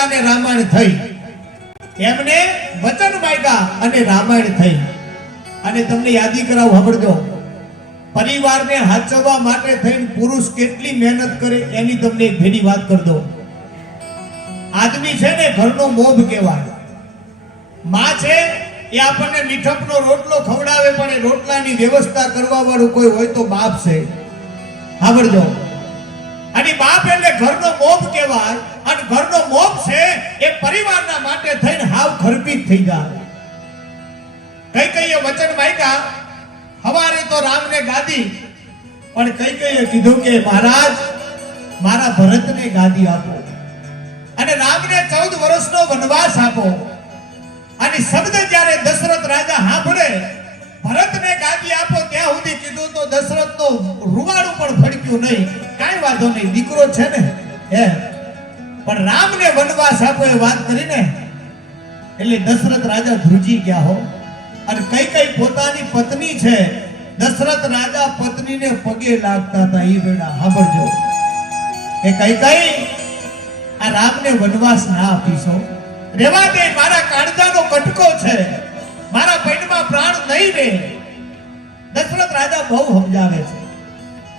અને રામાયણ થઈ. એમને વચન માંગ્યા અને રામાયણ થઈ. અને તમને યાદી કરાવ, સાંભળજો. પરિવારને હાચવવા માટે થઈને પુરુષ કેટલી મહેનત કરે એની તમને એક ભેડી વાત કરી દો આદમી છે ને ઘરનો મોભ કહેવાય. માં છે એ આપણને મીઠપનો રોટલો ખવડાવે, પણ એ રોટલાની વ્યવસ્થા કરવા વાળું કોઈ હોય તો બાપ છે. સાંભળજો. અને બાપ એટલે ઘરનો મોભ કહેવાય અને ઘરનો મોભ છે એ પરિવારના માટે થઈને હાવ ખરપીત થઈ જાય. કઈ કઈએ વચન માંગ્યા હવારે તો રામને ગાદી, પણ કઈ કઈએ કીધું કે, મહારાજ, મારા ભરતને ગાદી આપો. અને રામને ચૌદ વર્ષનો વનવાસ આપો. અને શબ્દ જ્યારે દશરથ રાજા સાંભળે ભરતને ગાદી આપો, ત્યાં સુધી કીધું તો દશરથનો રૂવાડું પણ ફડક્યું નહીં. કાંઈ વાંધો નહીં, દીકરો છે ને? હે. પણ રામને વનવાસ આપો એ વાત કરીને એટલે દશરથ રાજા ધ્રુજી ગયા હો. અને કઈ કઈ પોતાની પત્ની છે, દશરથ રાજા પત્નીને પગે લાગતા હતા એ વેળા સાંભળજો. કે કઈ કઈ આ રામને વનવાસ ના આપીશો. રેવા દે, મારા કાળજાનો કટકો છે. મારા પેટમાં પ્રાણ નહીં રહે. દશરથ રાજા બહુ સમજાવે છે.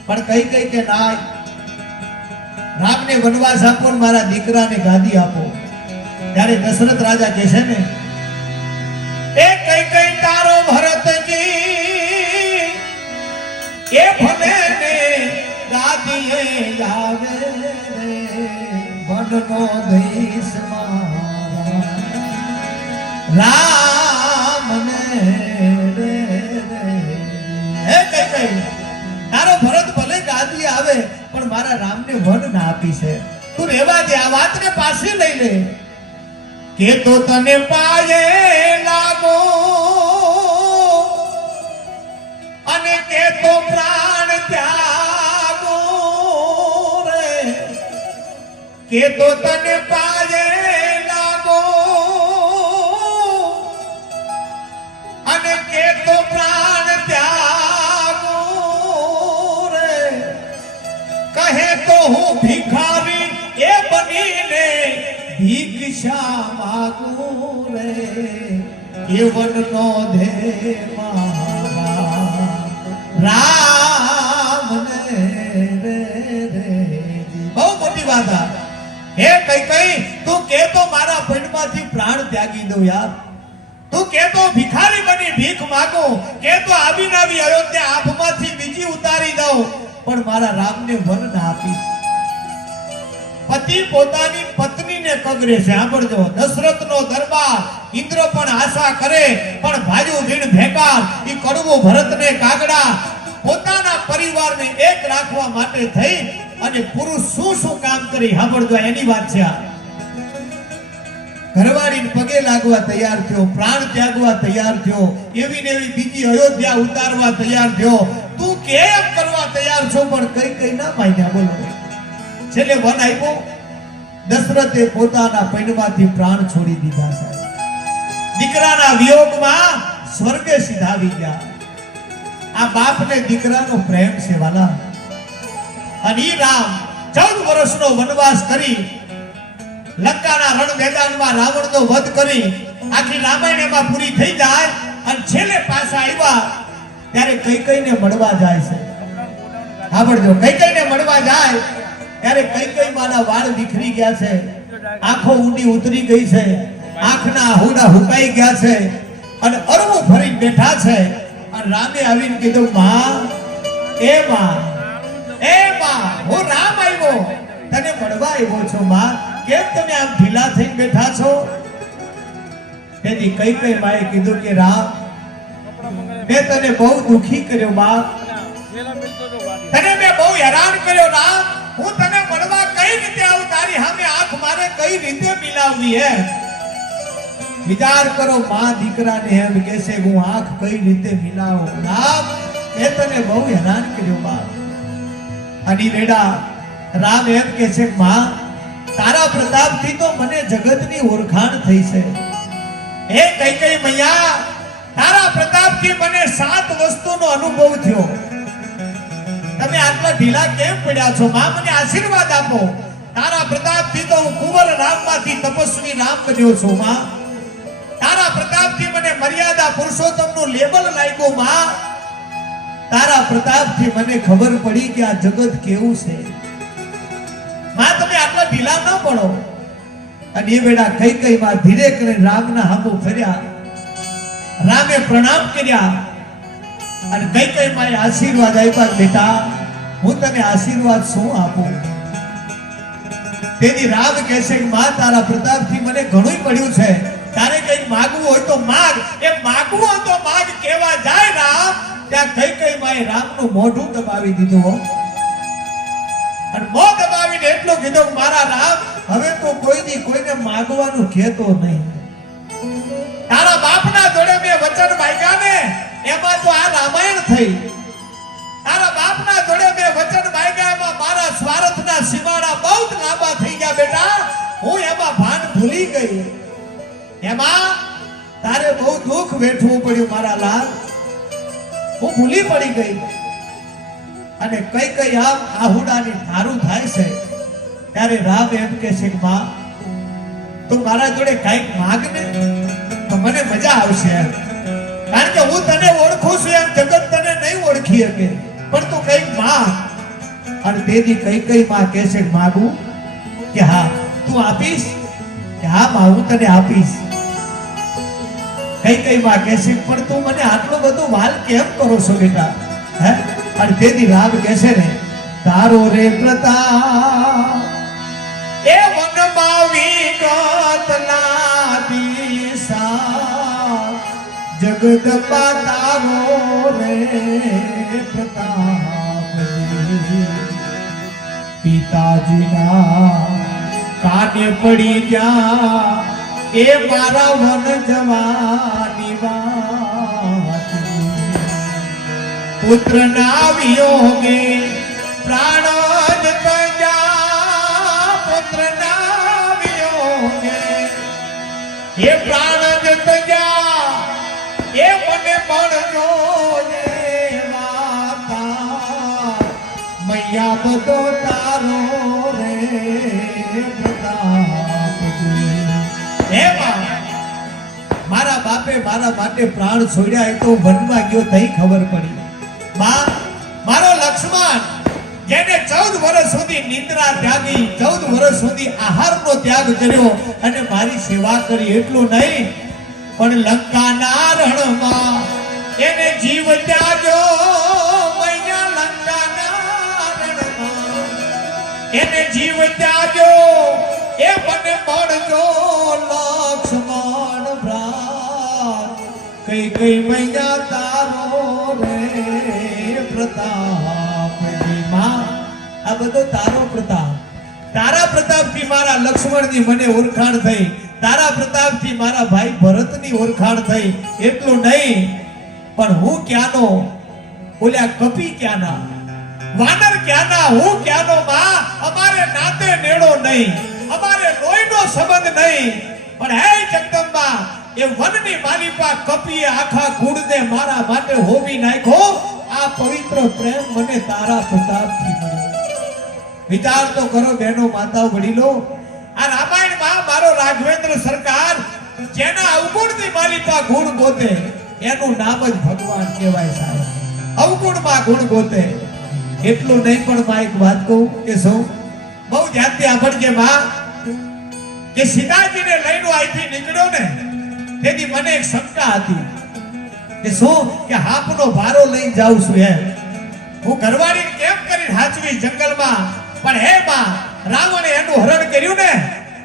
પણ કઈ કઈ કે ના રામને વનવાસ આપો મારા દીકરાને ગાદી આપો. ત્યારે દશરથ રાજા કહે છે ને, એ કઈ કઈ તારો ભરતજી એ ભલે ને ગાદીએ આવે વનનો દેશ રામ મારા રામને વન ના આપી છે. તું રેવા દે, આ વાતને પાસે લઈ લે. કે તો તને પાયે લાગો. અને કે તો પ્રાણ ત્યાગો રે. કે તો તને પાયે લાગો. અને કે તો પ્રાણ હું ભિખારી એ બનીને ભિક્ષા માગું રે? કેવનનો ધે મારા? રામ ને રે બહુ મોટી વાત હે કઈ કઈ, તું કે તો મારા ભંડમાંથી પ્રાણ ત્યાગી દઉં યાર. તું કે તો ભિખારી બની ભીખ માગો. કે તો આવીને આવી અયોધ્યા બીજી ઉતારી દઉં. પણ મારા રામને વન ના આપીશ. પતિ પોતાની પત્નીને કગરે છે. સાંભળજો. દશરથનો દરબાર ઇન્દ્ર પણ આશા કરે, પણ ભાજુ વીણ ભેકાર ઈ કડવું ભરતને કાગડા પોતાના પરિવારને એક રાખવા માટે થઈ અને પુરુષ શું શું કામ કરી? સાંભળજો, એની વાત છે આ. ઘરવાળીને પગે લાગવા તૈયાર થયો, પ્રાણ ત્યાગવા તૈયાર થયો, એવી ને એવી બીજી અયોધ્યા ઉતારવા તૈયાર થયો. તું કેમ કરવા તૈયાર છો? પણ કઈ કઈ ના માન્યા બોલો. છેલ્લે વન આપ્યો, દશરથે પોતાના પૈણમાંથી પ્રાણ છોડી દીધા સાહેબ. દીકરાના વિયોગમાં સ્વર્ગે સિધાવી ગયા. આ બાપને દીકરાનો પ્રેમ છે, વાલા. અને ઈ રામ ચૌદ વર્ષનો વનવાસ કરી, લંકાના રણ મેદાનમાં રાવણનો વધ કરી, આખી રામાયણ એમાં પૂરી થઈ જાય અને છેલ્લે પાછા આવ્યા, ત્યારે કઈ કઈને મળવા જાય છે. સાંભળજો, કઈ કઈને મળવા જાય ત્યારે કઈ કઈ માના વાળ વિખરી ગયા છે? આંખો ઊંડી ઉતરી ગઈ છે. આંખના આહુડા હુકાઈ ગયા છે. અને અરવું ફરી બેઠા છે. અને રામે આવીને કીધું, માં, એ માં એ માં, હું રામ આવ્યો. તને મળવા આવ્યો છું, માં. કેમ તમે આમ ઢીલા થઈને બેઠા છો? તેથી કઈ કઈ માએ કીધું કે, રામ, મેં તને બહુ દુખી કર્યો બાપ તને મેં બહુ હેરાન કર્યો, રામ. હું તને કઈ રીતે આવું તારી સામે આંખ મારે, કઈ રીતે મિલાવવી હે વિચાર કરો, મા દીકરાને એમ કે છે હું આંખ કઈ રીતે મિલાવું? રામ એ તને બહુ હેરાન કર્યો, બાપ. અને રેડા રામ એમ કે છે માં, તારા પ્રતાપથી તો મને જગતની ઓળખાણ થઈ છે. હે કઈ કઈ મૈયા, તારા પ્રતાપથી મને સાત વસ્તુનો અનુભવ થયો. તમે આટલા ઢીલા કેમ પડ્યા છો? માં, મને આશીર્વાદ આપો. તારા પ્રતાપથી તો હું કુંવર રામમાંથી તપસ્વી રામ બન્યો છું, માં. તારા પ્રતાપથી મને મર્યાદા પુરુષોત્તમનું લેબલ લાગ્યું, માં. તારા પ્રતાપથી મને ખબર પડી કે આ જગત કેવું છે. માં, તમે આટલા ઢીલા ન પડો. અને એ વેળા કઈ કઈ માં ધીરે કરે રામના હાથો ફર્યા. રામે પ્રણામ કર્યા. અને કઈ કઈ માં આશીર્વાદ આપ્યા, બેટા? હું તને આશીર્વાદ શું આપું? તેની રાગ કહે છે કે, માં, તારા પ્રતાપથી મને ઘણું પડ્યું છે. તારે કઈ માગવું હોય તો માગ. એ માગવું હોય તો માગ. કેવા જાય રામ? ત્યાં કઈ કઈ માએ રામનું મોઢું દબાવી દીધું અને મો દબાવીને એટલું કીધું મારા રામ, હવે તો કોઈ દી કોઈને માગવાનું કહેતો નહીં. તારા બાપના જોડે મેં વચન માંગ્યા ને. એમાં તો આ રામાયણ થઈ. તારા બાપના જોડે મેં વચન માંગ્યા, એમાં મારા સ્વાર્થના સીમાડા બહુ જ લાંબા થઈ ગયા બેટા. હું એમાં ભાન ભૂલી ગઈ. એમાં તારે બહુ દુઃખ વેઠવું પડ્યું મારા લાલ. હું ભૂલી પડી ગઈ. અને કઈ કઈ આમ આહુડાની ધારું થાય છે. ત્યારે રામ એમ કે છે, માં, તું મારા જોડે કંઈક માગ ને તો મને મજા આવશે એમ. કારણ કે હું તને ઓળખું છું એમ, જગત તને નહીં ઓળખી શકે. પણ તું કંઈક માગ અને તેથી કઈ કઈ માં કહે છે, માગું? કે હા, તું આપીશ? કે હા, માં, હું તને આપીશ. કઈ કઈ માં કહે છે, પણ તું મને આટલો બધો વાલ કેમ કરો છો બેટા? હે? અને તેથી રામ કહે છે ને, તારો રે પ્રતાપ, એ વનમાં વિગતના દિશા. જગદંબા તારો રે પ્રતાપ પિતાજીના કાને પડી ગયા એ મારા વન જવાની વાત પુત્ર ના વિયોગે પ્રાણ જ તજા પુત્ર ના વિયોગે એ પ્રાણ જ તજા મળજો ને માતા મૈયા બધો તારો રે મારા બાપે મારા માટે પ્રાણ છોડ્યા એ તો વનમાં ગયો, તઈ ખબર પડી. માં મારો લક્ષ્મણ, જેને ચૌદ વર્ષ સુધી નિંદ્રા ત્યાગી, ચૌદ વર્ષ સુધી આહારનો ત્યાગ કર્યો અને મારી સેવા કરી એટલું નહીં, પણ લંકાના રણમાં એને જીવ ત્યાજો મૈયા લંકાના રણમાં. એને જીવ ત્યાગ્યો, એ મને મળજો લક્ષ્મણ ભ્રાત. કઈ કઈ મૈયા તારો રે પ્રતાપમાં આ બધો તારો પ્રતાપ. તારા પ્રતાપથી મારા લક્ષ્મણની મને ઓળખાણ થઈ. તારા પ્રતાપથી મારા ભાઈ ભરતની ઓળખાણ થઈ. એટલું નહીં. પણ હું ક્યાંનો? બોલ્યા, કપી ક્યાંના? વાનર ક્યાંના? હું ક્યાંનો માં અમારે નાતે નેડો નહીં. અમારે લોહીનો સંબંધ નહીં. પણ હે જગદંબા, એ વનની માલિપા કપીએ આખા ગુણને મારા માટે હોમી નાખ્યો. આ પવિત્ર પ્રેમ મને તારા પ્રતાપથી મળ્યો. વિચાર તો કરો બહેનો, માતાઓ, વડીલો. આ રામાયણમાં મારો રાઘવેન્દ્ર સરકાર, જેના અવગુણની માલિપા ગુણ ગોતે. એનું નામ જ ભગવાન કહેવાય સાહેબ. અવગુણમાં ગુણ ગોતે. એટલું નહીં પણ માં એક વાત કહું કે શું બહુ ધ્યાનથી સાંભળજે માં, કે સીતાજીને લઈને અહીંથી નીકળ્યો ને તેથી મને એક શંકા હતી કે શું, કે હાપનો ભારો લઈને જાઉં છું એમ. હું ઘરવાળીને કેમ કરીને હાચવી જંગલમાં? પણ હે માં, રાવણે એનું હરણ કર્યું ને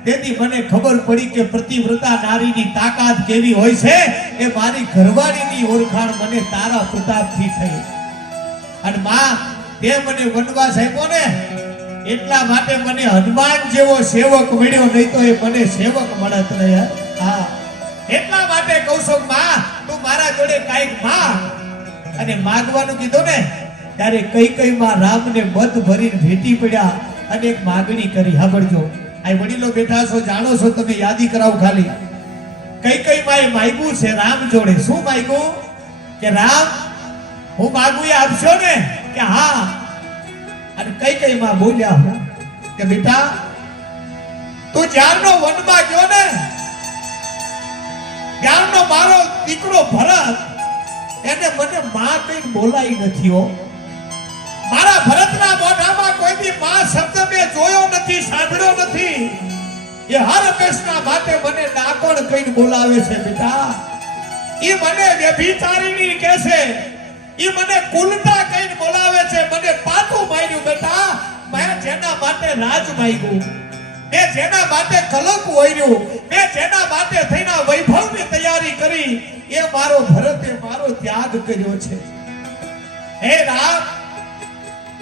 તેથી મને ખબર પડી કે પ્રતિવ્રતા નારીની તાકાત કેવી હોય છે એ મારી ઘરવાળીની ઓળખાણ મને તારા પ્રતાપથી થઈ. અને માં, તે મને વનવાસ આપ્યો ને, એટલા માટે મને હનુમાન જેવો સેવક મળ્યો, નહીં તો એ મને સેવક મળત નહીં, હા? એટલા માટે કહું છું, માં, તું મારા જોડે કાંઈકમાં અને માગવાનું કીધું ને, ત્યારે કઈ કઈ માં રામને બધ ભરીને ભેટી પડ્યા અને એક માગણી કરી. સાંભળજો આ વડીલો બેઠા છો, જાણો છો, તમે યાદી કરાવ ખાલી. કઈ કઈ માય માગ્યું છે રામ જોડે? શું માગ્યું? કે રામ, હું માગું એ આપશો ને? કે હા. અને કઈ કઈ માં બોલ્યા હું? કે બેટા, તું જ્યારનો વનમાં ગયો ને, ત્યારનો મારો દીકરો ભરત, એને મને માં કઈ બોલાઈ નથી હો. મારા ભરતના મોઢામાં કોઈની માં શબ્દ મેં જોયો નથી, સાંભળ્યો નથી. એ હર હંમેશના માટે મને ડાકોણ કઈને બોલાવે છે, બેટા. એ મને વ્યભિચારીની કહે છે. એ મને કુલતા કઈ બોલાવે છે. મને પાટું માર્યું, બેટા. મેં જેના માટે રાજ માગ્યું, મેં જેના માટે કલંક ઓર્યું, મેં જેના માટે થઈને વૈભવની તૈયારી કરી, એ મારો ભરતે મારો ત્યાગ કર્યો છે. હે રામ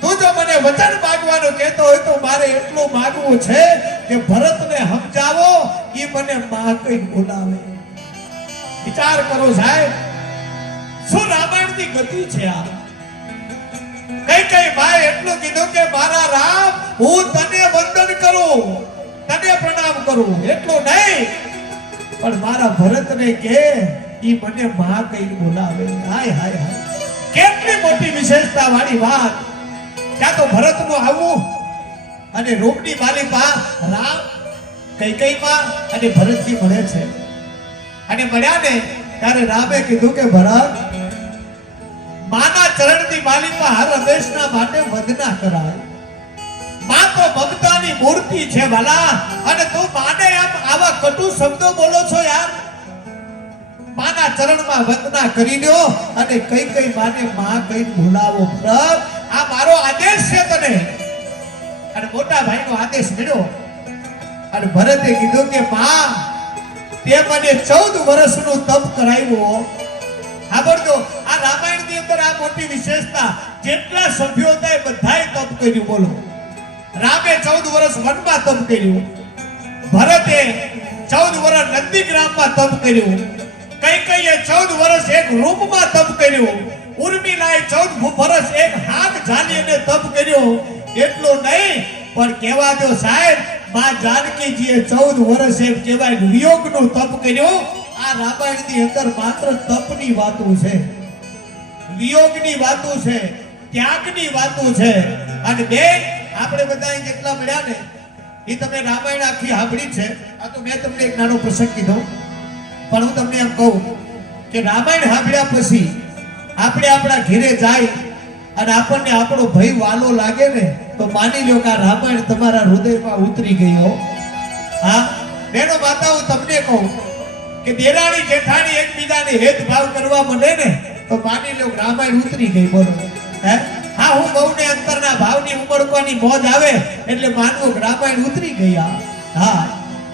તું જો મને વચન માગવાનું કહેતો હોય તો મારે એટલું માગવું છે કે ભરતને સમજાવો એ મને માં કઈ બોલાવે. વિચાર કરો સાહેબ, શું રામાયણની ગતિ છે આ? કઈ કઈ ભાઈ એટલું કીધું કે મારા રામ, હું તને વંદન કરું, તને પ્રણામ કરું. એટલું નહીં, પણ મારા ભરતને કે ઈ મને માં કઈ બોલાવે. હાય હાય હાય. કેટલી મોટી વિશેષતા વાળી વાત. ત્યાં તો ભરતનું આવવું અને રૂપની માલિકા રામ કૈકેયીમાં અને ભરતજી મળે છે. અને મળ્યા ને ત્યારે રામે કીધું કે, ભરત, માના ચરણની માલિકા હર હંમેશના માટે વંદના કરાય. માં તો મમતાની મૂર્તિ છે વાલા, અને તું માને આમ આવા કટુ શબ્દો બોલો છો યાર. માના ચરણમાં વંદના કરી દો અને કઈ કઈ માને માં કઈ બોલાવો આ મારો આદેશ છે તને. અને મોટા ભાઈનો આદેશ મળ્યો અને ભરતે કીધું કે, માં, તે મને ચૌદ વર્ષનું તપ કરાવ્યો. સાંભળજો, આ રામાયણની અંદર આ મોટી વિશેષતા, જેટલા સભ્યો હતા એ બધાએ તપ કર્યું, બોલો. રામે ચૌદ વર્ષ વનમાં તપ કર્યું. ભરતે ચૌદ વર્ષ નંદીગ્રામમાં તપ કર્યું. કઈ કઈએ ચૌદ વર્ષ એક રૂપમાં તપ કર્યું. ઉર્મિલાએ ચૌદ વર્ષ એક હાથ જાની તપ કર્યો. એટલું નહીં, પણ કહેવા દો સાહેબ, માં જાનકીજીએ ચૌદ વર્ષ એક કહેવાય વિયોગનું તપ કર્યું. આ રામાયણની અંદર માત્ર તપની વાતો છે. વિયોગની વાતો છે, ત્યાગની વાતો છે. અને બે, આપણે બધા કેટલા મળ્યા ને, એ તમે રામાયણ આખી સાંભળી છે. આ તો મેં તમને એક નાનો પ્રસંગ કીધો. પણ હું તમને એમ કહું કે રામાયણ સાંભળ્યા પછી આપણે આપણા ઘેરે જાય અને આપણને આપણો ભય વાલો લાગે ને, તો માની લો કે આ રામાયણ તમારા હૃદયમાં ઉતરી ગયો હા. બેનો માતા, હું તમને કહું કે દેરાણી જેઠાણી એકબીજાને હેદભાવ કરવા મળે ને, તો માની લો રામાયણ ઉતરી ગઈ બોલો. હે? હા, હું બહુને અંતરના ભાવની ઉમળવાની મોજ આવે એટલે માનવું રામાયણ ઉતરી ગયા હા,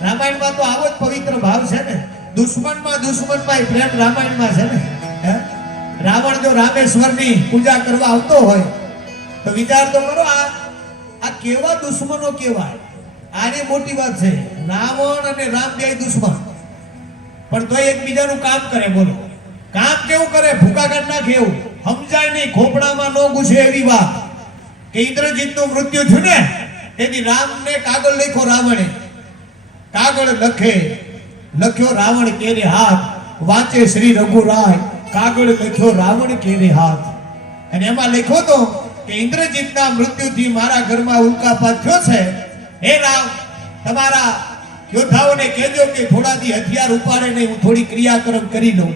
રામાયણમાં તો આવો જ પવિત્ર ભાવ છે ને. દુશ્મનમાં દુશ્મનમાં પ્રેમ રામાયણમાં છે ને. હે? રાવણ જો રામેશ્વરની પૂજા કરવા આવતો હોય, તો વિચાર તો કરો આ આ કેવા દુશ્મનો કેવાય આની મોટી વાત છે, રાવણ અને રામ બે દુશ્મન. પણ તોય એકબીજાનું કામ કરે, બોલો. કામ કેવું કરે? ભૂકા કાઢ નાખે એવું. સમજાય નહીં, ખોપડામાં ન ઘૂસે એવી વાત. કે ઇન્દ્રજીતનું મૃત્યુ થયું ને, તેથી રામને કાગળ લખ્યો રાવણે. કાગળ લખે, લખ્યો રાવણ કેરે હાથ, વાંચે શ્રી રઘુરાય. કાગળ લખ્યો, રાવણ કેરે હાથ? અને એમાં લખ્યો તો કે ઇન્દ્રજીતના મૃત્યુથી મારા ઘરમાં ઉલ્કાપાત થયો છે. હે રામ, તમારા યોદ્ધાઓને કહેજો કે થોડાથી હથિયાર ઉપાડે નહીં, હું થોડી ક્રિયાક્રમ કરી લઉં.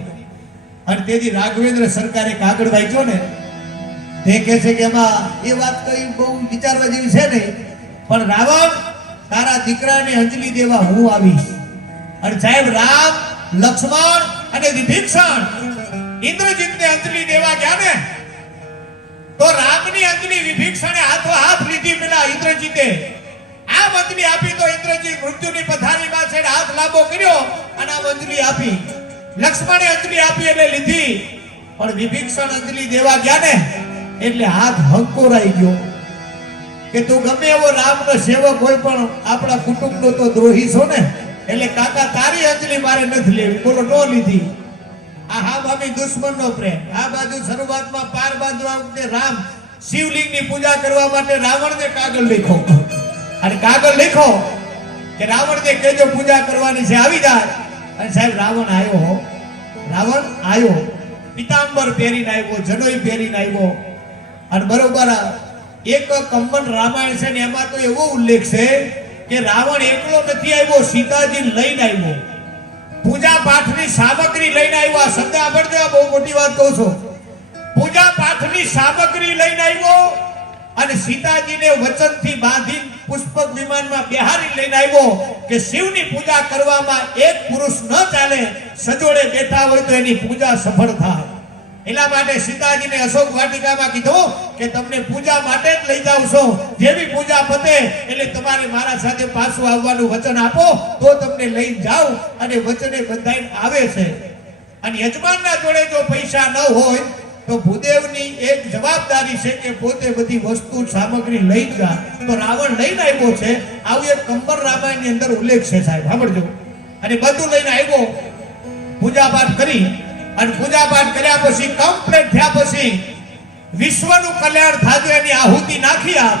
અને તેથી રાઘવેન્દ્ર સરકારે કાગળ વાંચ્યો ને, તે કહે છે કે એમાં એ વાત કઈ બહુ વિચારવા જેવી છે નહીં પણ રાવણ, તારા દીકરાને અંજલિ દેવા હું આવીશ. અને સાહેબ, રામ, લક્ષ્મણ અને વિભીષણ ઇન્દ્રજીતને અંજલિ દેવા ગયા ને, તો રામની અંજલિ વિભીક્ષણે હાથો હાથ લીધી પેલા ઇન્દ્રજીતે. આ અંજલિ આપી તો ઇન્દ્રજીત મૃત્યુની પથારીમાં છે હાથ લાંબો કર્યો અને આ અંજલિ આપી. લક્ષ્મણે અંજલિ આપી એટલે લીધી. પણ વિભીક્ષણ અંજલિ દેવા ગયા ને, એટલે હાથ હંકોરાઈ ગયો. કે તું ગમે એવો રામનો સેવક હોય પણ આપણા કુટુંબનો તો દ્રોહી છો ને, એટલે કાકા તારી અંજલિ મારે નથી લેવી. બોલો, ન લીધી. આ હા દુશ્મનનો પ્રેમ. આ બાજુ શરૂઆતમાં પાર બાંધવા વખતે રામ શિવલિંગની પૂજા કરવા માટે રાવણને કાગળ લખો અને કાગળ લખો કે રાવણને કેજો પૂજા કરવાની છે, આવી જાય. અને સાહેબ, રાવણ આવ્યો રાવણ આવ્યો. પિતાંબર પહેરીને આવ્યો, જનોઈ પહેરીને આવ્યો. અને બરોબર એક કંબન રામાયણ છે ને, એમાં તો એવો ઉલ્લેખ છે કે રાવણ એકલો નથી આવ્યો, સીતાજી લઈને આવ્યો. પૂજા પાઠની સામગ્રી લઈને આવ્યો. આ શબ્દ સાંભળજો બહુ મોટી વાત કહું છું. પૂજા પાઠની સામગ્રી લઈને આવ્યો અને સીતાજીને વચનથી બાંધી પુષ્પક વિમાનમાં બિહારી લઈને આવ્યો કે શિવની પૂજા કરવામાં એક પુરુષ ન ચાલે, સજોડે બેઠા હોય તો એની પૂજા સફળ થાય. એટલા માટે સીતાજીને અશોક વાટિકામાં કીધું કે તમને પૂજા માટે જ લઈ જાઉં છું. જેવી પૂજા પતે એટલે તમારે મારા સાથે પાછું આવવાનું વચન આપો, તો તમને લઈને જાઉં અને વચને બંધાઈને આવે છે. અને યજમાનના જોડે જો પૈસા ન હોય, તો ભૂદેવની એક જવાબદારી છે કે પોતે બધી વસ્તુ, સામગ્રી લઈ જા તો રાવણ લઈને આવ્યો છે. આવું એક કંબર રામાયણની અંદર ઉલ્લેખ છે સાહેબ. સાંભળજો. અને બધું લઈને આવ્યો. પૂજા પાઠ કરી. અને પૂજા પાઠ કર્યા પછી કમ્પ્લીટ થયા પછી, વિશ્વનું કલ્યાણ થાતું એની આહુતિ નાખી આપ.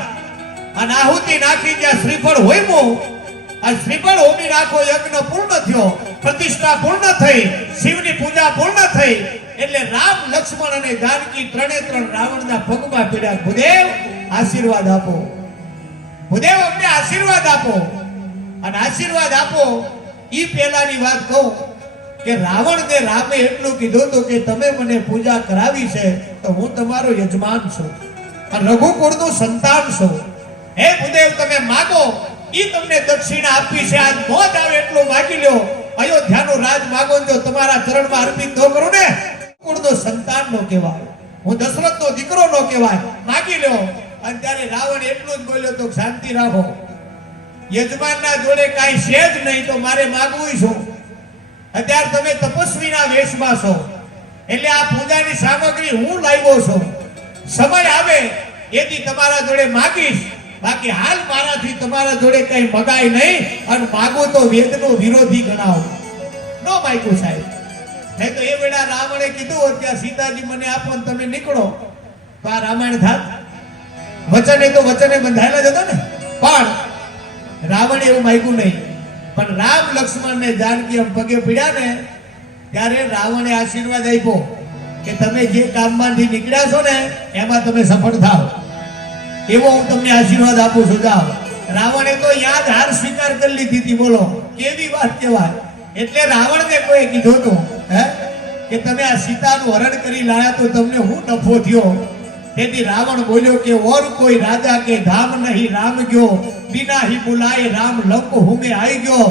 અને આહુતિ નાખી ત્યાં શ્રીફળ હોયમું અને શ્રીફળ હોમી રાખો યજ્ઞ પૂર્ણ થયો, પ્રતિષ્ઠા પૂર્ણ થઈ, શિવની પૂજા પૂર્ણ થઈ, એટલે રામ, લક્ષ્મણ અને જાનકી ત્રણે ત્રણ રાવણના પગમાં પીડ્યા. ભૂદેવ, આશીર્વાદ આપો. ભૂદેવ, અમને આશીર્વાદ આપો. અને આશીર્વાદ આપો, ઈ પહેલાની વાત કહું. કે રાવણને રામે એટલું કીધું હતું કે તમે મને પૂજા કરાવી છે, તો હું તમારો યજમાન છું. અને રઘુકુળનું સંતાન છું. હે ભૂદેવ, તમે માગો. ઈ તમને દક્ષિણા આપી છે. આજ મોત આવે એટલું માગી લ્યો. અયોધ્યાનું રાજ માગો જો તમારા ચરણમાં અર્પિત ન કરું ને. કુળનો સંતાન નો કહેવાય. હું દશરથનો દીકરો નો કહેવાય. માગી લ્યો. અને ત્યારે રાવણ એટલું જ બોલ્યો તો, શાંતિ રાખો. યજમાનના જોડે કાંઈ છે જ નહીં, તો મારે માગવું શું? અત્યારે તમે તપસ્વીના વેશમાં છો. એટલે આ પૂજાની સામગ્રી હું લાવ્યો છું. સમય આવે, એથી તમારા જોડે માગીશ. બાકી હાલ મારાથી તમારા જોડે કઈ મગાય નહીં અને માગો તો વેદનો વિરોધી ગણાવો. નો માગ્યું સાહેબ. નહીં તો એ વેળા રાવણે કીધું કે સીતાજી મને આપો ને તમે નીકળો. તો આ રામાયણ થાત. વચને તો વચને બંધાયેલા જ હતા ને. પણ રાવણે એવું માગ્યું નહીં. પણ રામ લક્ષ્મણ ને જાનકી પગે પીડ્યા ને, ત્યારે રાવણે આશીર્વાદ આપ્યો કે તમે જે કામમાંથી નીકળ્યા છો ને, એમાં તમે સફળ થાવ. એવો હું તમને આશીર્વાદ આપું છું. જાઓ. રાવણે તો યાદ હાર સ્વીકાર કરી લીધી હતી. બોલો, કેવી વાત કહેવાય? એટલે રાવણને કોઈ કીધું હતું, હે, કે તમે આ સીતાનું હરણ કરી લાયા તો તમને હું નફો થયો. તેથી રાવણ બોલ્યો કે, ઓર કોઈ રાજા કે ધામ નહીં, રામ ગયો. બિના હી બુલાય રામ લંક હુમે આઈ ગયો.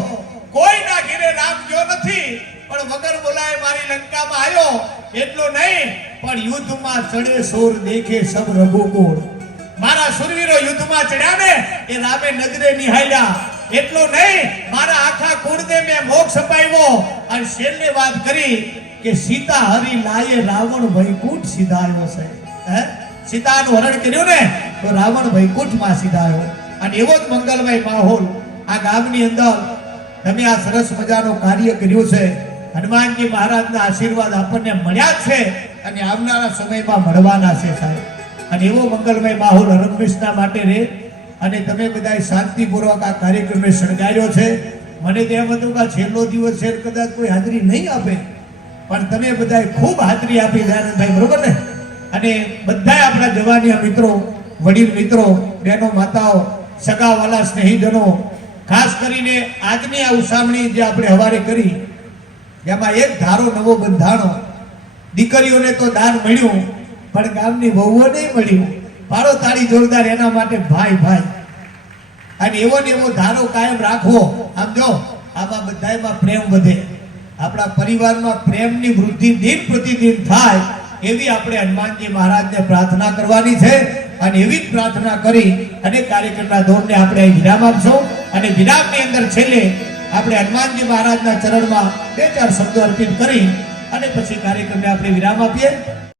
કોઈના ઘરે રામ ગયો નથી, પણ વગર બોલાય મારી લંકામાં આવ્યો એટલો નહીં, પણ યુદ્ધમાં ચડે સોર દેખે સબ રઘુકુળ. મારા સુરવીરો યુદ્ધમાં ચડ્યા ને, એ રામે નજરે નિહાળ્યા. એટલો નહીં, મારા આખા કુળને મેં મોક્ષ અપાવ્યો. અને છેલ્લે વાત કરી કે, સીતા હરી લાયે રાવણ વૈકુંઠ સીધાયો છે. હે? સીતાનું હરણ કર્યું ને, તો રાવણ વૈકુંઠમાં આવ્યો અને એવો જ મંગલમય માહોલ આ ગામની અંદર. તમે આ સરસ મજાનું કાર્ય કર્યું છે. હનુમાનજી મહારાજના આશીર્વાદ આપણને મળ્યા છે અને આવનારા સમયમાં મળવાના છે સાહેબ. અને એવો મંગલમય માહોલ હરમેશના માટે રહે અને તમે બધાએ શાંતિપૂર્વક આ કાર્યક્રમને શણગાર્યો છે. મને તો એમ હતું કે છેલ્લો દિવસ છે, કદાચ કોઈ હાજરી નહીં આપે. પણ તમે બધાએ ખૂબ હાજરી આપી, દયાનંદભાઈ, બરોબર ને? અને બધા આપણા જવાનિયા મિત્રો, વડીલ મિત્રો, બહેનો, માતાઓ, સગાવાલા, સ્નેહીજનો, ખાસ કરીને આજની આ ઉસામણી જે આપણે હવારે કરી, એમાં એક ધારો નવો બંધાણો. દીકરીઓને તો દાન મળ્યું, પણ ગામની વહુઓ નહીં મળ્યું. પાડો તાળી જોરદાર એના માટે ભાઈ ભાઈ. અને એવો ને એવો ધારો કાયમ રાખવો. આમ જો, આમાં બધામાં પ્રેમ વધે. આપણા પરિવારમાં પ્રેમની વૃદ્ધિ દિન પ્રતિદિન થાય. એવી આપણે હનુમાનજી મહારાજને પ્રાર્થના કરવાની છે અને એવી જ પ્રાર્થના કરી અને કાર્યક્રમના દોરને આપણે વિરામ આપશું અને વિરામની અંદર છેલ્લે આપણે હનુમાનજી મહારાજના ચરણમાં બે ચાર શબ્દો અર્પિત કરી અને પછી કાર્યક્રમને આપણે વિરામ આપીએ.